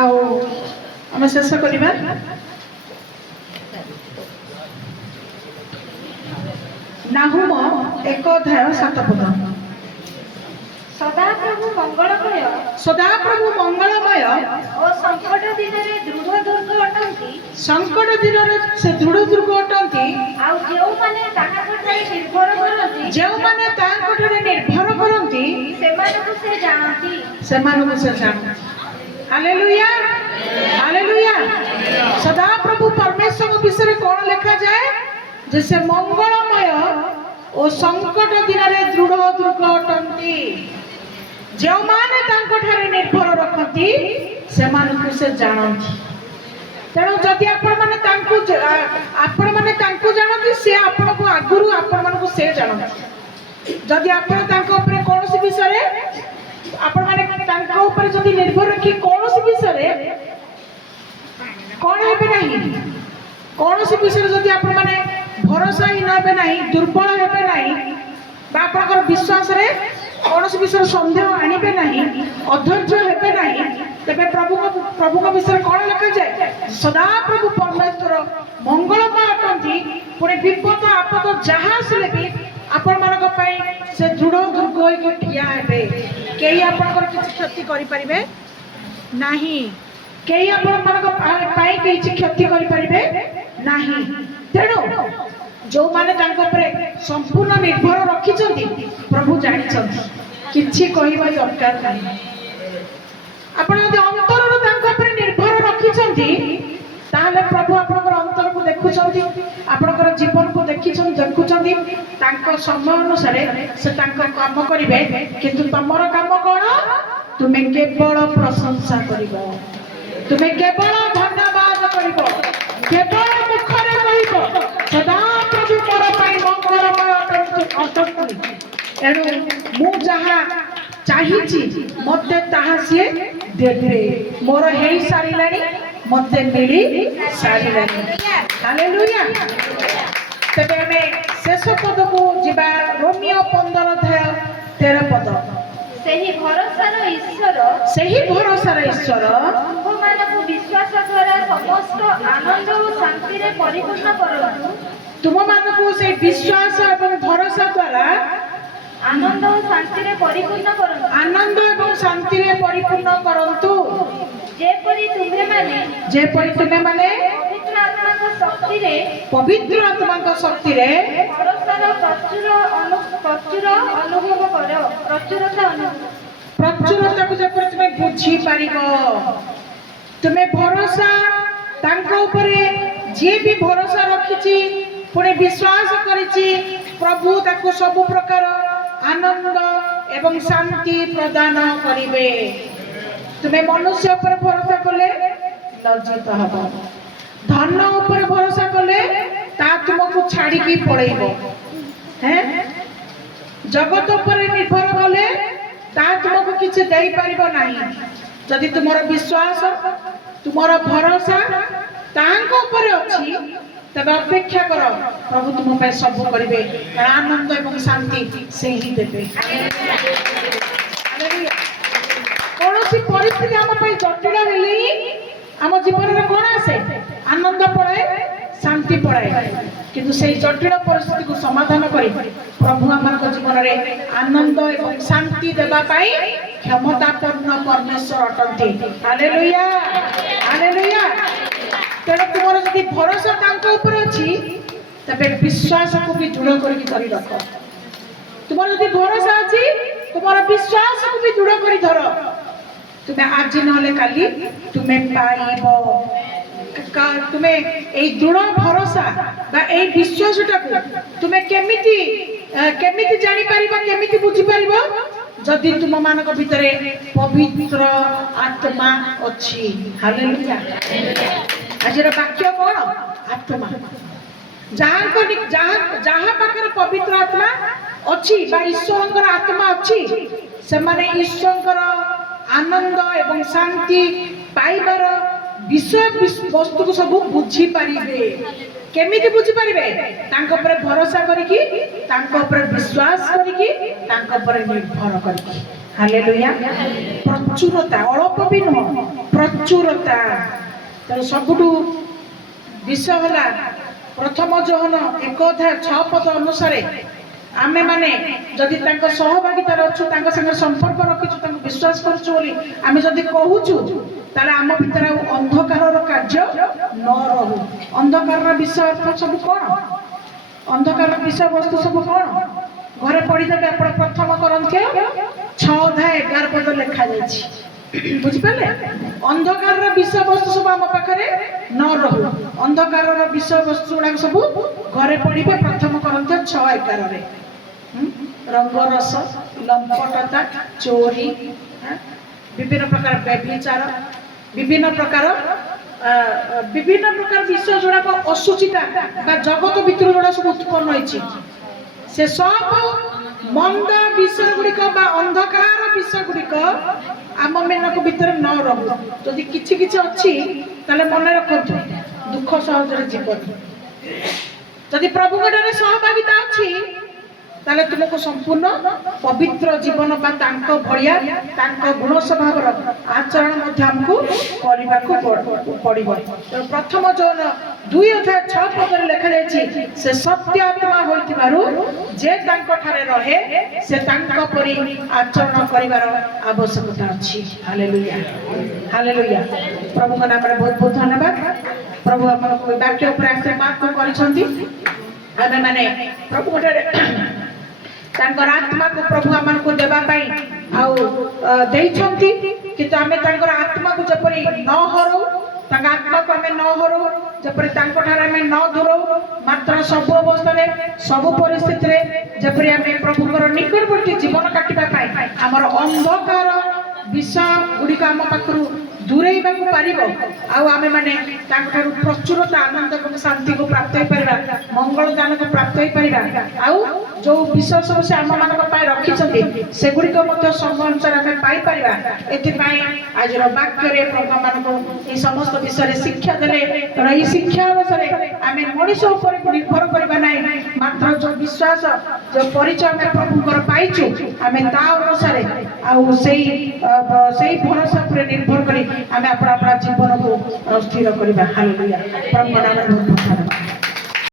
आम शेष करवा नाहुम 1:7 सदाप्रभु मंगलमय सदाप्रभु मंगलमय और संकट दिन में दृढ़ दुर्ग अटंती संकट दिन से दृढ़ दुर्ग अटंती आउ जेउ माने ताहा कोठारे निर्भर करती जेउ माने ताहा कोठारे निर्भर करती सेमानकु से जानती सेमानकु से जानती हालेलुया हालेलुया सदाप्रभु परमेश्वर विषय कौन लिखा जाए जैसे मंगलमय और संकट दिन में दृढ़ दुर्ग अटंती जो माने तांको ठारे निर्भर रखती से मानकु से जानती तेणु जदि आपण माने तांको जानती से आपण को आगुरु आपण मानकु से जानती जदि आपण तांको ऊपर कोनोसी विषय आपण माने तांको ऊपर जदि निर्भर रखी कोनोसी विषय कोन हेबे नाही कोनोसी विषय जदि आपण माने भरोसा ही नबे नाही दुर्बल हेबे नाही बा आपनकर विश्वास रे कौन विषय सन्देह आणवे ना अधैर्य हे ना तेरे प्रभु विषय कौन लिखा जाए सदा प्रभु परमेश्वर मंगलमय अटंती पुणे विपद आपद जहाँ आसले भी आपण मान से दृढ़ दुर्ग होकर ठिया हे कई आपंकर किसी क्षति करें ना कई आपण किसी क्षति करें ना तेणु जो माने संपूर्ण निर्भर रखी प्रभु जानी किछि कहवा दरकार नहीं आपण अंतर निर्भर रखी प्रभु आपनकर अंतर को देखुछंती आपनकर जीवन को देखुछंती समय अनुसार से काम करेंगे किंतु तुमर काम कौन तुम्हें केवल प्रशंसा करिबो तुम्हें केवल धन्यवाद करिबो केवल मुखरे कहिबो सदा प्रभु मोर पई मंगलमय अटंती एणु मु जहाँ चाहिए मत सी देवे मोर हो सारे मत मिली सारे हालेलुया तेरे आम शेष पद को जीवा रोमियो 15:13 पद सही भरोसार ईश्वर तुमମାନଙ୍କୁ विश्वास द्वारा समस्त आनंद और शांति रे परिपूर्ण करନ୍ତୁ तुमମାନଙ୍କୁ से विश्वास और भरोसा द्वारा आनंद और शांति रे परिपूर्ण करନ୍ତୁ आनंद एवं शांति रे परिपूर्ण करନ୍ତୁ जेपरि तुमे माने पवित्र आत्मा को शक्ति रे भरोसार प्रचुर अनुभव करो प्रचुरता को जब तुम्हें बुझी पारिबो तुम्हें भरोसा तांको ऊपर जे भी भरोसा रखिछि पुणे विश्वास करिछि प्रभु ताको सब प्रकार आनंद एवं शांति प्रदान करिवे तुम्हें मनुष्य ऊपर भरोसा कले लज्जित हबो धन ऊपर भरोसा कले ता तुमको छाड़ी की पड़ेबो हैं जगत ऊपर निर्भर कले ता तुमको किछि देई परिबो नाही जदि तुमरो विश्वास तुमरो भरोसा तांको ऊपर अछि तब अपेक्षा करो प्रभु तुम पे सब करिवे आनंद एवं शांति से ही देबे हालेलुया कोनोसी परिस्थिति हम पे जटिल हेले आम जीवन में कौन आसे आनंद पड़े शांति पड़े किंतु से जटिल परिस्थिति को समाधान करी प्रभु आम जीवन में आनंद एवं शांति देवा पाई क्षमतापूर्ण परमेश्वर अटंती हालेलुया हालेलुया तेणु तुम यदि भरोसा तांको ऊपर अच्छी तबे विश्वास को भी दृढ़ करी रख तुम यदि भरोसा अच्छी तुम विश्वास को भी दृढ़ करी धर तुम्हें आज नहले काली तुम्हें पाइबो तुम्हें ए दृढ़ भरोसा बा ए विश्वासटा को तुम्हें केमिति जानि परिबो केमिति बुझी परिबो जदि तुम मानक भितरे पवित्र आत्मा अछि हालेलुया आज वाक्य कौन आत्मा जहाँ पाखर पवित्र आत्मा अच्छी ईश्वर आत्मा अच्छी से माने ईश्वर आनंद एवं शांति पाइबार विषय वस्तु को सब बुझी पारिबे केमिति बुझी पारिबे तांको पर भरोसा करिकी तांको पर विश्वास करिकी तांको पर निर्भर करिकी हालेलुया। ପ୍ରଚୁରତା, ଅଳପ ବି ନୁହଁ, ପ୍ରଚୁରତା। ତେଣୁ ସବୁଠୁ ବିଷୟ ହେଲା ପ୍ରଥମ ଯୋହନ 1:6 ଅନୁସାରେ ଆମେ ମାନେ ଯଦି ତାଙ୍କ ସହଭାଗିତାରେ ଅଛୁ, ତାଙ୍କ ସାଙ୍ଗରେ ସମ୍ପର୍କ ରଖିଛୁ, ତାଙ୍କୁ ବିଶ୍ୱାସ କରୁଛୁ ବୋଲି ଆମେ ଯଦି କହୁଛୁ, ତାହେଲେ ଆମ ଭିତରେ ଆଉ ଅନ୍ଧକାରର କାର୍ଯ୍ୟ ନ ରହୁ। ଅନ୍ଧକାରର ବିଷୟ ସବୁ କ'ଣ? ଅନ୍ଧକାରର ବିଷୟବସ୍ତୁ ସବୁ କ'ଣ? ଘରେ ପଢିଦେବେ ଆପଣ, ପ୍ରଥମ କରନ୍ଥୀୟ 6:11 ଲେଖାଯାଇଛି। ବୁଝିପାରିଲେ? ଅନ୍ଧକାରର ବିଷୟବସ୍ତୁ ସବୁ ଆମ ପାଖରେ ନ ରହୁ। ଅନ୍ଧକାରର ବିଷୟବସ୍ତୁ ଗୁଡାକ ସବୁ ଘରେ ପଢିବେ, ପ୍ରଥମ କରନ୍ଥୀୟ 6:11। ରଙ୍ଗରସ, ଲମ୍ପଟତା, ଚୋରି, ବିଭିନ୍ନ ପ୍ରକାର ବ୍ୟଭିଚାର, ବିଭିନ୍ନ ପ୍ରକାର ବିଷୟ ଯୋଉଟାକ ଅସୁଚିତା ବା ଜଗତ ଭିତରୁ ଯୋଉଟା ସବୁ ଉତ୍ପନ୍ନ ହେଇଛି, ସେ ସବୁ ମନ୍ଦ ବିଷୟ ଗୁଡିକ ବା ଅନ୍ଧକାର ବିଷୟ ଗୁଡିକ ଆମ ମାନଙ୍କ ଭିତରେ ନ ରହୁ। ଯଦି କିଛି କିଛି ଅଛି ତାହେଲେ ମନେ ରଖନ୍ତୁ, ଦୁଃଖ ସହଜରେ ଯିବନି। ଯଦି ପ୍ରଭୁଙ୍କ ଠାରେ ସହଭାଗିତା ଅଛି, ତାହେଲେ ତୁମକୁ ସମ୍ପୂର୍ଣ୍ଣ ପବିତ୍ର ଜୀବନ ବା ତାଙ୍କ ଭଳିଆ ତାଙ୍କ ଗୁଣ ସ୍ୱଭାବର ଆଚରଣ ମଧ୍ୟ ଆମକୁ କରିବାକୁ ପଡିବ। ତେଣୁ ପ୍ରଥମ ଯୋହନ 2:6 ଲେଖାଯାଇଛି, ସେ ସତ୍ୟ ଆତ୍ମା ହୋଇଥିବାରୁ ଯେ ତାଙ୍କ ଠାରେ ରହେ ସେ ତାଙ୍କ ପରି ଆଚରଣ କରିବାର ଆବଶ୍ୟକତା ଅଛି। Hallelujah, hallelujah. ପ୍ରଭୁଙ୍କ ନାମରେ ବହୁତ ବହୁତ ଧନ୍ୟବାଦ। ପ୍ରଭୁ ଆମକୁ ବାକ୍ୟ ଉପରେ ଆଶୀର୍ବାଦ କରିଛନ୍ତି। ଆମେ ମାନେ ପ୍ରଭୁଙ୍କ ଠାରେ ତାଙ୍କର ଆତ୍ମାକୁ ପ୍ରଭୁ ଆମକୁ ଦେବା ପାଇଁ ଆଉ ଦେଇଛନ୍ତି, କିନ୍ତୁ ଆମେ ତାଙ୍କର ଆତ୍ମାକୁ ଯେପରି ନ ହରଉ, ତାଙ୍କ ଆତ୍ମାକୁ ଆମେ ନ ହରଉ, ଯେପରି ତାଙ୍କ ଠାରେ ଆମେ ନ ଦୂରଉ, ମାତ୍ର ସବୁ ଅବସ୍ଥାରେ ସବୁ ପରିସ୍ଥିତିରେ ଯେପରି ଆମେ ପ୍ରଭୁଙ୍କର ନିକଟବର୍ତ୍ତୀ ଜୀବନ କାଟିବା ପାଇଁ ଆମର ଅନ୍ଧକାର ବିଷୟ ଗୁଡ଼ିକ ଆମ ପାଖରୁ ଦୂରେଇବାକୁ ପାରିବ, ଆଉ ଆମେ ମାନେ ତାଙ୍କଠାରୁ ପ୍ରଚୁରତା, ଆନନ୍ଦ ଏବଂ ଶାନ୍ତିକୁ ପ୍ରାପ୍ତ ହେଇପାରିବା, ମଙ୍ଗଳ ଦାନକୁ ପ୍ରାପ୍ତ ହେଇପାରିବା। ଆଉ ଯୋଉ ବିଷୟ ସବୁ ସେ ଆମ ମାନଙ୍କ ପାଇଁ ରଖିଛନ୍ତି ସେଗୁଡ଼ିକ ମଧ୍ୟ ସମୟ ଅନୁସାରେ ଆମେ ପାଇପାରିବା। ଏଥିପାଇଁ ଆଜିର ବାକ୍ୟରେ ପ୍ରଭୁ ମାନଙ୍କୁ এই ସମସ୍ତ ବିଷୟରେ ଶିକ୍ଷା ଦେଲେ। ତେଣୁ ଏହି ଶିକ୍ଷା ଅନୁସାରେ ଆମେ ମଣିଷ ଉପରେ ନିର୍ଭର କରିବା ନାହିଁ, ମାତ୍ର ଯୋଉ ବିଶ୍ୱାସ, ଯୋଉ ପରିଚୟ ଆମେ ପ୍ରଭୁଙ୍କର ପାଇଛୁ, ଆମେ ତା ଅନୁସାରେ ଆଉ ସେଇ ଭରସା ଉପରେ ନିର୍ଭର କରି ଆମେ अपना जीवन को स्थिर करवा। हालेलुया। प्रभु नाम बहुत बहुत धन्यवाद।